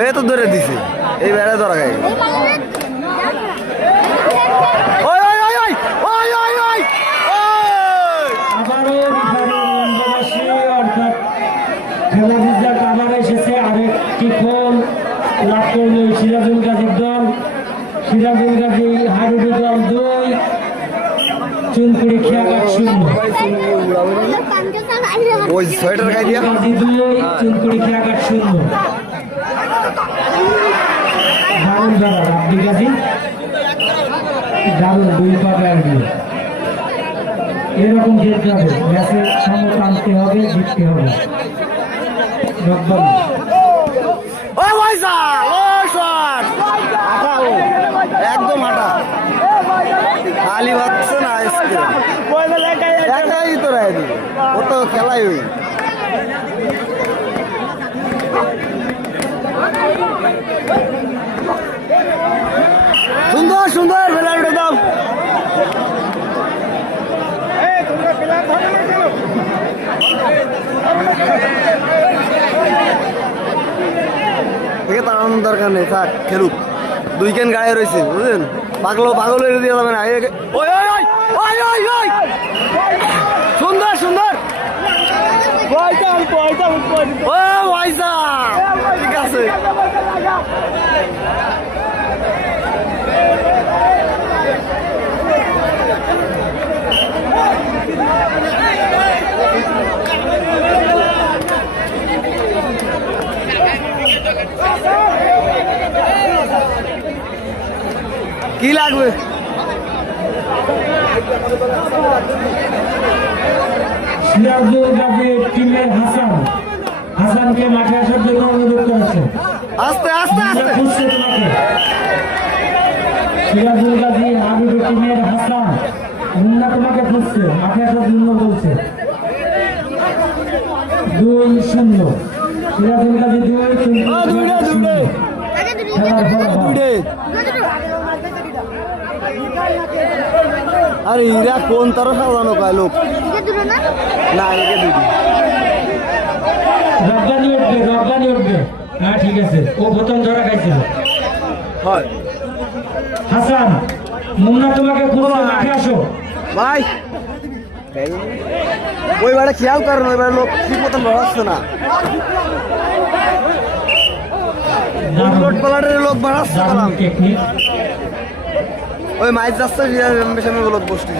এই তো ধরে দিছে এই বেড়া ধরা গায়ে আবার এসেছে আরেকটি গোল লাভ করলো সিরাজুল গাজীর দল। সিরাজুল গাজী হাডুডু দল 2, চুনকুড়ি খেয়াঘাট 0। ওই সোয়েটার গায়ে দিয়া গাজী 2, চুনকুড়ি খেয়াঘাট 0। দারুণ ধরা রাব্বি গাজী, দারুণ 2 পা গায়ে দিয়ে। এরকম খেলতে হবে, ম্যাচে সমতা আনতে হবে, জিততে হবে। রব্বানি একদম হাঁটা খালি ভাবছে না একাই তো রায় দিবে ও তো খেলাই হই সুন্দর সুন্দর বেলা উঠে দাও তাড়ানোর দরকার নেই, থাক খেলুক। 2 কেন গায়ে রয়েছে বুঝলেন, পাগল পাগল হয়ে দিয়ে যাবে না। সুন্দর সুন্দর ঠিক আছে। কি লাগবে সিরাজুল গাজীর টিমের হাসানকে মাঠে আসার জন্য অনুরোধ করেছে। আস্তে আস্তে আস্তে খুঁজছে তোমাকে। সিরাজুল গাজী হাবিবুর টিমের হাসান মুন্না তোমাকে খুঁজছে, মাঠে আসার জন্য বলছে। 2-0 সিরাজুল গাজী 2, আরে ইরা কোন তারা সাজানো পায় লোক না একে দুটি রব্বানি উঠবে। হ্যাঁ ঠিক আছে, ও প্রথম ধরা খাইছিল। হয় হাসান মুন্না তোমাকে খুঁজছে, মাঠে আসো ভাই। ওই বারে খেয়াল করেন, ওই বারে লোক ঠিক মতন বাড়াচ্ছে না, প্লাটের লোক বাড়াচ্ছে গেলাম। ওই মাইক যাচ্ছে লোক বসতে